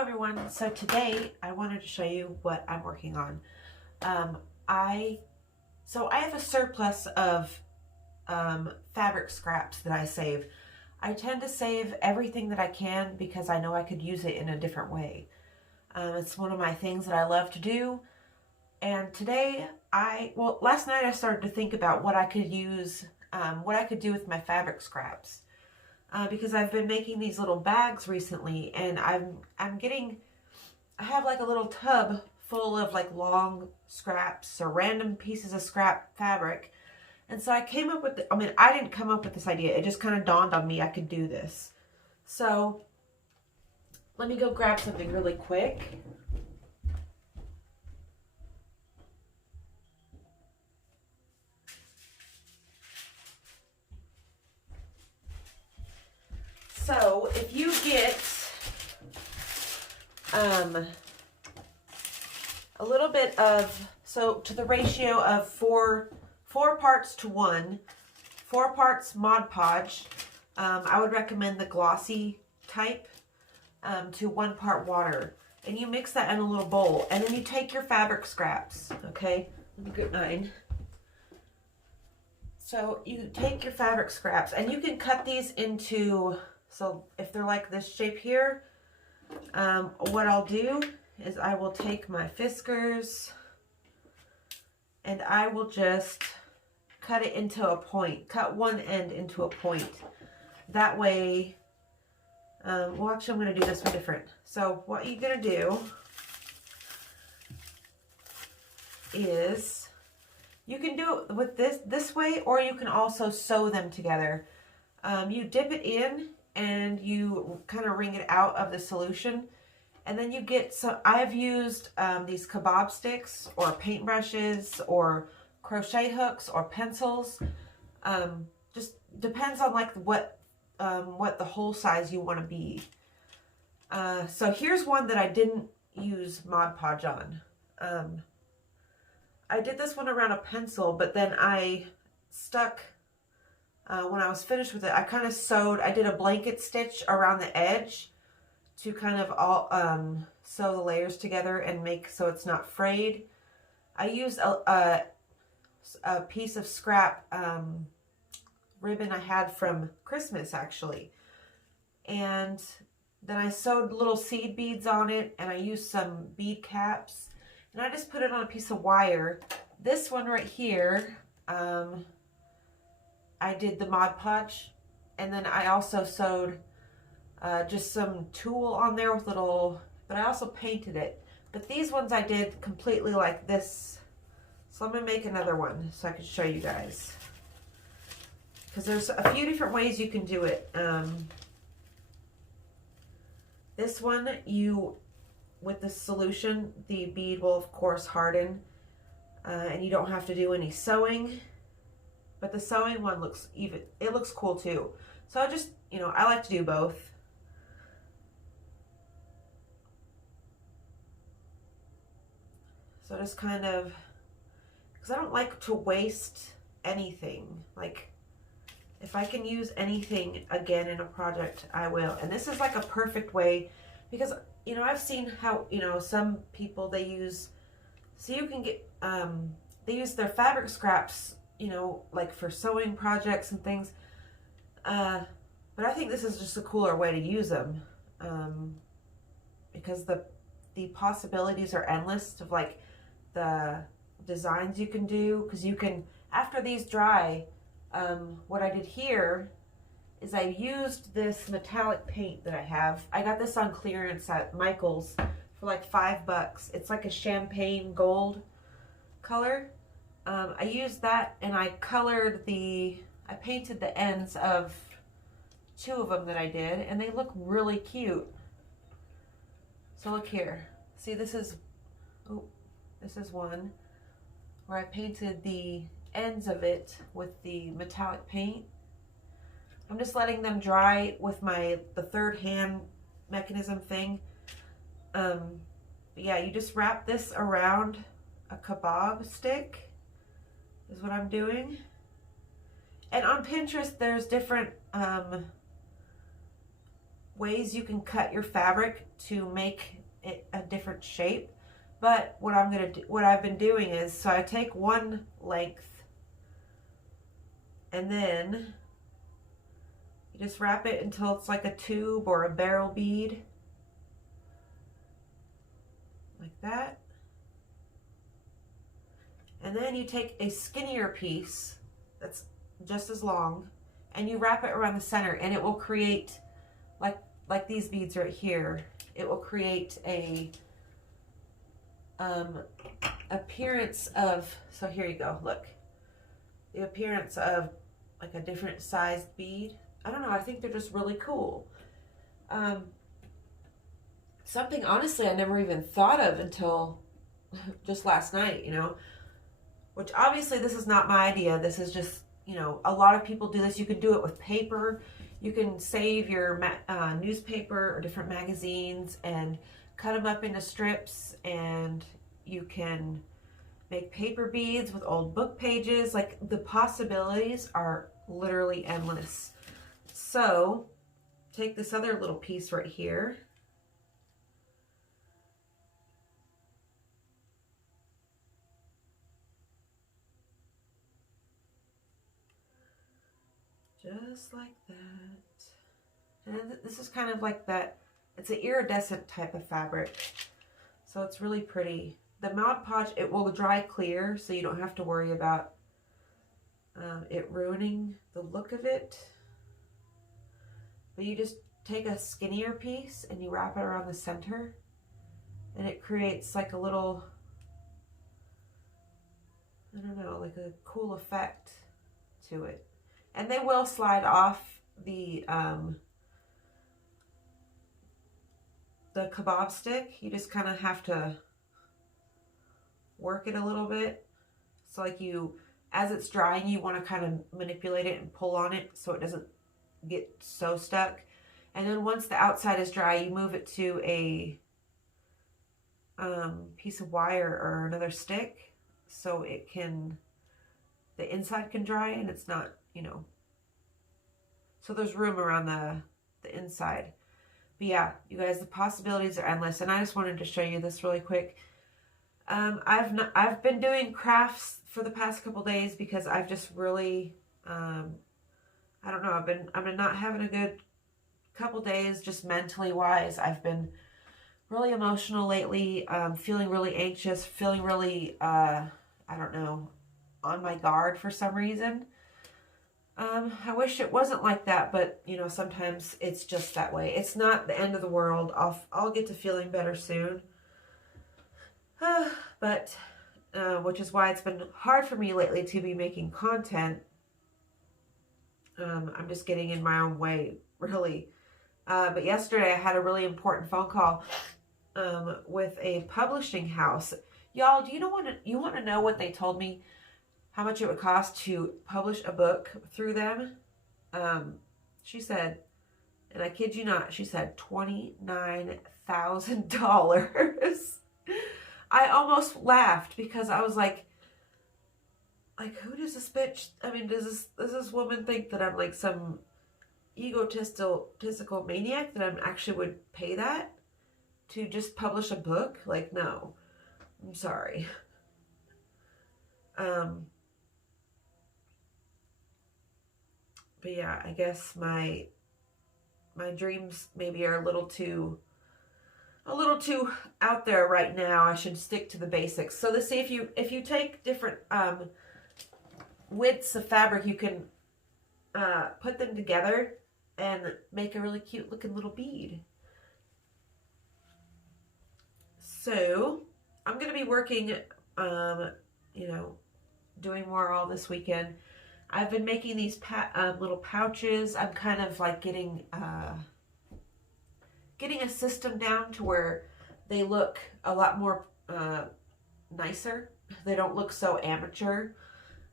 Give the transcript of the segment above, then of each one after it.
everyone. So today I wanted to show you what I'm working on. I have a surplus of fabric scraps that I save. I tend to save everything that I can because I know I could use it in a different way. It's one of my things that I love to do. And today last night I started to think about what I could use, what I could do with my fabric scraps. Because I've been making these little bags recently, and I have like a little tub full of like long scraps or random pieces of scrap fabric. And so I came up with, I didn't come up with this idea. It just kind of dawned on me I could do this. So let me go grab something really quick. So if you get a little bit of, to the ratio of four parts to 1, 4 parts Mod Podge, I would recommend the glossy type, to 1 part water. And you mix that in a little bowl. And then you take your fabric scraps, okay? Let me get mine. So you take your fabric scraps, and you can cut these into, so if they're like this shape here, what I'll do is I will take my Fiskars and I will just cut it into a point. Cut one end into a point. That way, well actually I'm going to do this one different. So what you're going to do is, you can do it with this way, or you can also sew them together. You dip it in and you kind of wring it out of the solution, and then you get some. I've used these kebab sticks or paintbrushes or crochet hooks or pencils. Just depends on like what the hole size you want to be. So here's one that I didn't use Mod Podge on. I did this one around a pencil, but then I stuck, when I was finished with it, I kind of sewed, I did a blanket stitch around the edge to kind of all sew the layers together and make so it's not frayed. I used a piece of scrap ribbon I had from Christmas actually. And then I sewed little seed beads on it, and I used some bead caps. And I just put it on a piece of wire. This one right here, I did the Mod Podge. And then I also sewed just some tulle on there with little, but I also painted it. But these ones I did completely like this. So I'm going to make another one so I can show you guys. Because there's a few different ways you can do it. This one, with the solution, the bead will of course harden, and you don't have to do any sewing, but the sewing one looks cool too. So I just, I like to do both. So just kind of, because I don't like to waste anything. Like, if I can use anything again in a project, I will. And this is like a perfect way, because I've seen how, some people, they use, so you can get, they use their fabric scraps, like for sewing projects and things. But I think this is just a cooler way to use them, because the possibilities are endless of like the designs you can do. Because you can, after these dry, what I did here is I used this metallic paint that I have. I got this on clearance at Michael's for like $5. It's like a champagne gold color. I used that, and I painted the ends of 2 of them that I did, and they look really cute. So look here. See, this is one where I painted the ends of it with the metallic paint. I'm just letting them dry with the third hand mechanism thing. Yeah, you just wrap this around a kebab stick is what I'm doing. And on Pinterest, there's different ways you can cut your fabric to make it a different shape. But what I've been doing is, so I take one length and then you just wrap it until it's like a tube or a barrel bead, like that. And then you take a skinnier piece that's just as long and you wrap it around the center, and it will create, like these beads right here, it will create a appearance of, so here you go, look, the appearance of like a different sized bead. I don't know, I think they're just really cool. Something honestly I never even thought of until just last night, you know, which obviously this is not my idea. This is just, you know, a lot of people do this. You can do it with paper. You can save your newspaper or different magazines and cut them up into strips, and you can make paper beads with old book pages. Like, the possibilities are literally endless. So take this other little piece right here. Just like that. And this is kind of like that, it's an iridescent type of fabric. So it's really pretty. The Mod Podge, it will dry clear, so you don't have to worry about it ruining the look of it. But you just take a skinnier piece and you wrap it around the center, and it creates like a little, I don't know, like a cool effect to it. And they will slide off the kebab stick. You just kind of have to work it a little bit. So like as it's drying, you want to kind of manipulate it and pull on it so it doesn't get so stuck. And then once the outside is dry, you move it to a piece of wire or another stick so the inside can dry and it's not, you know, so there's room around the inside. But yeah, you guys, the possibilities are endless, and I just wanted to show you this really quick. I've been doing crafts for the past couple days because I've just really I don't know, I've been not having a good couple days just mentally wise. I've been really emotional lately, feeling really anxious, feeling really I don't know, on my guard for some reason. I wish it wasn't like that, but you know, sometimes it's just that way. It's not the end of the world. I'll get to feeling better soon. But which is why it's been hard for me lately to be making content. I'm just getting in my own way, really. But yesterday I had a really important phone call with a publishing house. Y'all, do you want to know what they told me? How much it would cost to publish a book through them? She said, and I kid you not, she said $29,000. I almost laughed because I was like, who does this bitch, I mean, does this woman think that I'm like some egotistical maniac that I actually would pay that to just publish a book? Like, no, I'm sorry. But yeah, I guess my dreams maybe are a little too out there right now. I should stick to the basics. So let's see, if you take different widths of fabric, you can put them together and make a really cute looking little bead. So I'm going to be working, you know, doing more all this weekend. I've been making these little pouches. I'm kind of like getting a system down to where they look a lot more nicer. They don't look so amateur.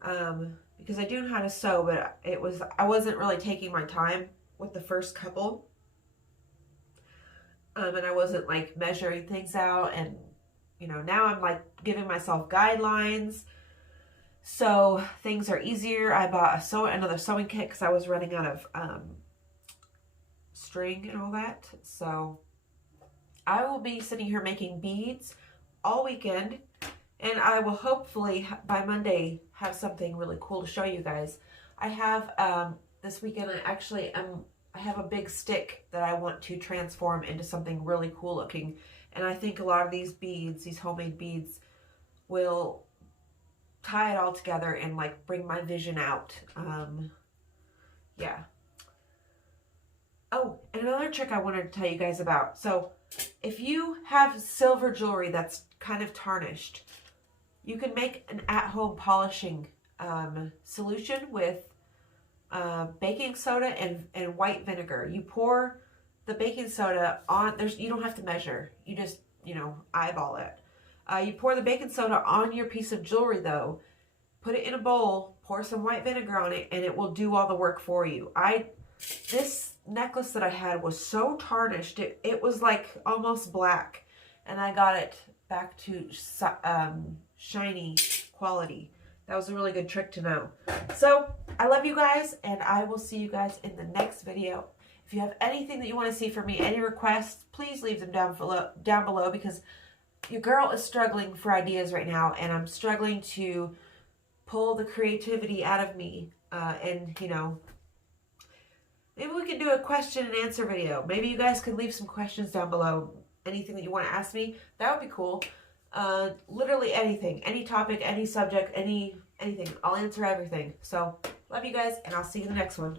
Because I do know how to sew, but I wasn't really taking my time with the first couple. And I wasn't like measuring things out, and you know, now I'm like giving myself guidelines. So things are easier. I bought another sewing kit because I was running out of string and all that. So I will be sitting here making beads all weekend, and I will hopefully by Monday have something really cool to show you guys. I have this weekend I have a big stick that I want to transform into something really cool looking, and I think a lot of these beads, these homemade beads, will tie it all together and like bring my vision out. Yeah. Oh, and another trick I wanted to tell you guys about. So if you have silver jewelry that's kind of tarnished, you can make an at-home polishing solution with baking soda and white vinegar. You pour the baking soda on, you don't have to measure. You just, eyeball it. You pour the baking soda on your piece of jewelry though, put it in a bowl, pour some white vinegar on it, and it will do all the work for you. This necklace that I had was so tarnished, it was like almost black, and I got it back to shiny quality. That was a really good trick to know. So I love you guys, and I will see you guys in the next video. If you have anything that you want to see from me, any requests, please leave them down below, because your girl is struggling for ideas right now, and I'm struggling to pull the creativity out of me, and maybe we can do a question and answer video. Maybe you guys could leave some questions down below. Anything that you want to ask me, that would be cool. Literally anything, any topic, any subject, anything. I'll answer everything. So, love you guys, and I'll see you in the next one.